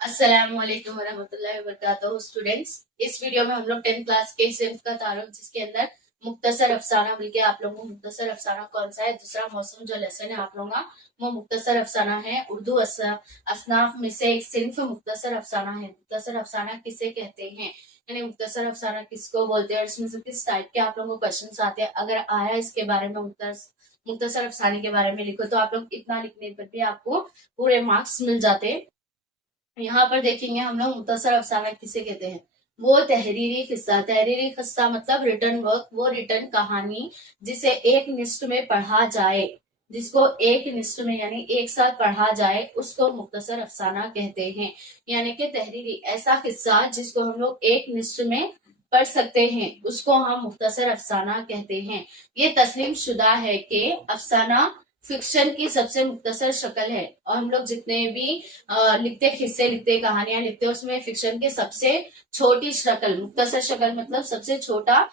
अस्सलाम वालेकुम वरहमतुल्लाहि वबरकातुहू स्टूडेंट्स। इस वीडियो में हम लोग 10th क्लास के सिंफ का तारुफ, जिसके अंदर मुख्तसर अफसाना, बल्कि आप लोगों को मुख्तसर अफसाना कौन सा है, दूसरा मौसम जो लेसन है आप लोगों का वो मुख्तसर अफसाना है। उर्दू असनाफ में से एक सिंफ मुख्तसर अफसाना है। मुख्तसर अफसाना किसे कहते हैं, यानी मुख्तसर अफसाना किसको बोलते हैं और इसमें से किस टाइप के आप लोगों को क्वेश्चन आते हैं। अगर आया इसके बारे में मुख्तसर अफसाने के बारे में लिखो तो आप लोग इतना लिखने पर भी आपको पूरे मार्क्स मिल जाते हैं। यहाँ पर देखेंगे हम लोग मुख्तसर अफसाना किसे कहते हैं। वो तहरीरी किस्सा, तहरीरी किस्सा मतलब रिटर्न वर्क, वो रिटर्न कहानी जिसे एक निष्ठ में पढ़ा जाए, जिसको एक निष्ठ में यानी एक साथ पढ़ा जाए, उसको मुख्तसर अफसाना कहते हैं। यानी कि तहरीरी ऐसा किस्सा जिसको हम लोग एक निष्ठ में पढ़ सकते हैं, उसको हम मुख्तसर अफसाना कहते हैं। ये तस्लीम शुदा है कि अफसाना फिक्शन की सबसे मुख्तसर शक्ल है, और हम लोग जितने भी लिखते किस्से लिखते कहानियां लिखते उसमें फिक्शन के सबसे छोटी शक्ल, मुख्तसर शक्ल मतलब सबसे छोटा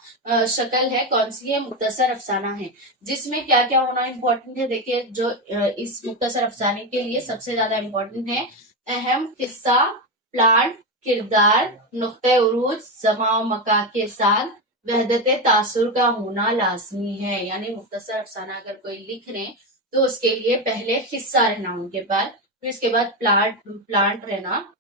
शक्ल है। कौन सी है? मुख्तसर अफसाना है। जिसमें क्या क्या होना इम्पोर्टेंट है, देखिए जो इस मुख्तसर अफसाने के लिए सबसे ज्यादा इम्पोर्टेंट है, अहम किस्सा, प्लाट, किरदार, नुक्ते उरूज, जमा मका के साथ वहदत तासुर का होना लाजमी है। यानी मुख्तसर अफसाना अगर कोई लिख रहे तो उसके लिए पहले हिस्सा रहना उनके पास, फिर इसके बाद प्लॉट रहना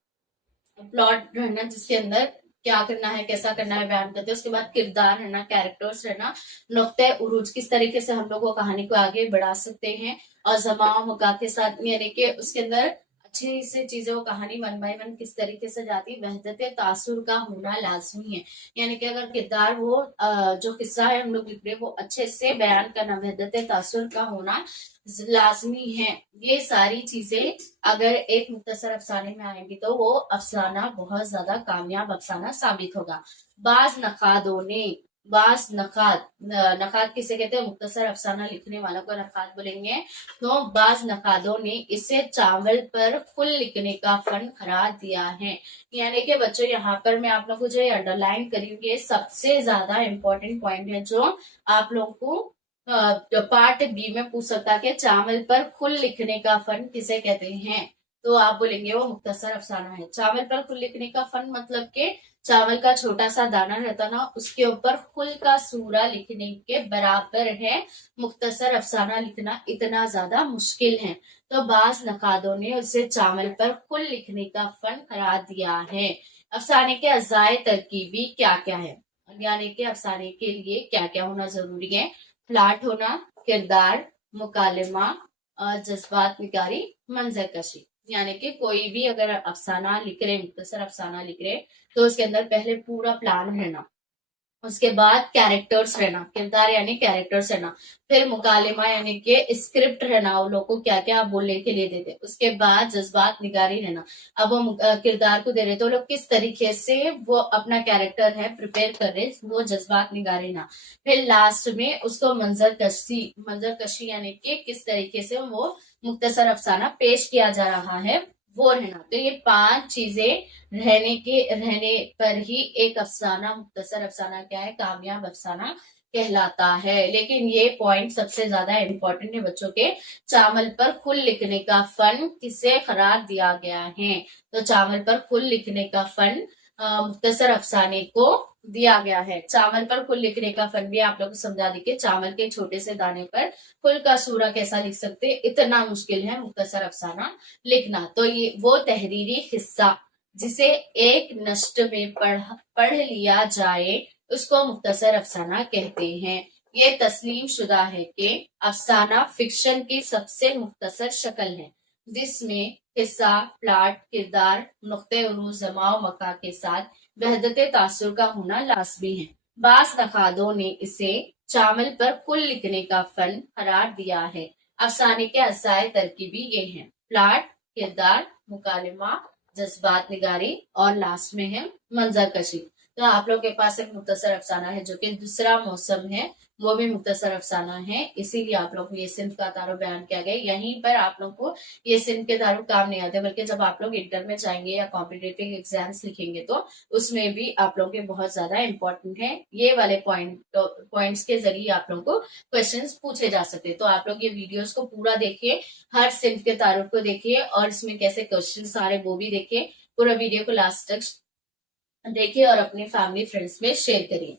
जिसके अंदर क्या करना है कैसा करना है बयान करते हैं। उसके बाद किरदार रहना, कैरेक्टर्स रहना, नुक्ते उरूज किस तरीके से हम लोग वो कहानी को आगे बढ़ा सकते हैं, और जमा मुका के साथ यानी कि उसके अंदर अच्छी से चीजें वो कहानी वन बाय वन किस तरीके से जाती है। वहदत तासुर का होना लाजमी है, यानी कि अगर किरदार वो जो किस्सा है हम लोग लिख रहे वो अच्छे से बयान करना, वहदत तासुर का होना लाजमी है। ये सारी चीजें अगर एक मुख्तसर अफसाने में आएंगी तो वो अफसाना बहुत ज्यादा कामयाब अफसाना साबित होगा। बाज नखाद किसे कहते हैं? मुख्तसर अफसाना लिखने वालों को नखाद बोलेंगे। तो बाज नखादों ने इसे चावल पर फुल लिखने का फन करार दिया है। यानी कि बच्चों यहाँ पर मैं आप लोग को जो अंडरलाइन करूंगी सबसे ज्यादा इम्पोर्टेंट पॉइंट है, जो आप लोग को पार्ट बी में पूछ सकता है कि चावल पर फुल लिखने का फन किसे कहते हैं। तो आप बोलेंगे वो मुख्तसर अफसाना है। चावल पर फुल लिखने का फन मतलब के चावल का छोटा सा दाना रहता ना, उसके ऊपर फुल का सूरा लिखने के बराबर है। मुख्तसर अफसाना लिखना इतना ज्यादा मुश्किल है, तो बाज नकादों ने उसे चावल पर फुल लिखने का फन करार दिया है। अफसाने के अजाए तरकीबी क्या क्या है, यानी कि अफसाने के लिए क्या क्या होना जरूरी है। प्लाट होना, किरदार, मुकालमा, जज्बात निगारी, मंजर कशी। यानी कि कोई भी अगर अफसाना लिख रहे, मुख्तसर अफसाना लिख रहे, तो उसके अंदर पहले पूरा प्लान रहना, उसके बाद कैरेक्टर्स रहना, किरदार यानी कैरेक्टर्स रहना, फिर मुकालिमा यानी कि स्क्रिप्ट रहना, वो लोग को क्या क्या बोलने के लिए देते, उसके बाद जज्बात निगारी रहना। अब वो किरदार को दे रहे तो लोग किस तरीके से वो अपना कैरेक्टर है प्रिपेयर कर रहे, वो जज्बात निगारी ना। फिर लास्ट में उसको मंजर कशी यानी कि किस तरीके से वो मुख्तसर अफसाना पेश किया जा रहा है वो रहना। तो ये 5 चीजें रहने पर ही एक अफसाना, मुख्तसर अफसाना क्या है, कामयाब अफसाना कहलाता है। लेकिन ये पॉइंट सबसे ज्यादा इम्पोर्टेंट है बच्चों के। चावल पर फुल लिखने का फन किसे करार दिया गया है, तो चावल पर फुल लिखने का फन मुख्तसर अफसाने को दिया गया है। चावल पर फुल लिखने का फन भी आप लोग को समझा दी कि चावल के छोटे से दाने पर फुल का सूरा कैसा लिख सकते, इतना मुश्किल है मुख्तसर अफसाना लिखना। तो ये वो तहरीरी हिस्सा जिसे एक नष्ट में पढ़ लिया जाए, उसको मुख्तसर अफसाना कहते हैं। ये तस्लीम शुदा है कि अफसाना फिक्शन की सबसे मुख्तसर शक्ल है, जिसमें हिस्सा, प्लाट, किरदार, नुक्ते उरूज, जमाओ मका के साथ वहदत तासुर का होना लाजमी है। बास नखादों ने इसे चावल पर फुल लिखने का फन करार दिया है। अफसाने के अजाए तरकीबी ये हैं: प्लाट, किरदार, मुकालिमा, जज्बात निगारी, और लास्ट में है मंजर कशी। तो आप लोग के पास एक मुख्तसर अफसाना है जो कि दूसरा मौसम है, वो भी मुख्तसर अफसाना है, इसीलिए आप लोग को ये सिंफ का तारुफ बयान किया गया। यहीं पर आप लोग को ये सिंफ के तारुफ काम नहीं आते, बल्कि जब आप लोग इंटर में जाएंगे या कॉम्पिटेटिव एग्जाम्स लिखेंगे तो उसमें भी आप लोग के बहुत ज्यादा इंपॉर्टेंट है। ये वाले पॉइंट्स के जरिए आप लोग को क्वेश्चंस पूछे जा सकते हैं। तो आप लोग ये वीडियोस को पूरा देखिए, हर सिंफ के तारुफ को देखिए, और इसमें कैसे क्वेश्चन आ रहे वो भी देखिए। पूरा वीडियो को लास्ट तक देखिए और अपने फैमिली फ्रेंड्स में शेयर करिए.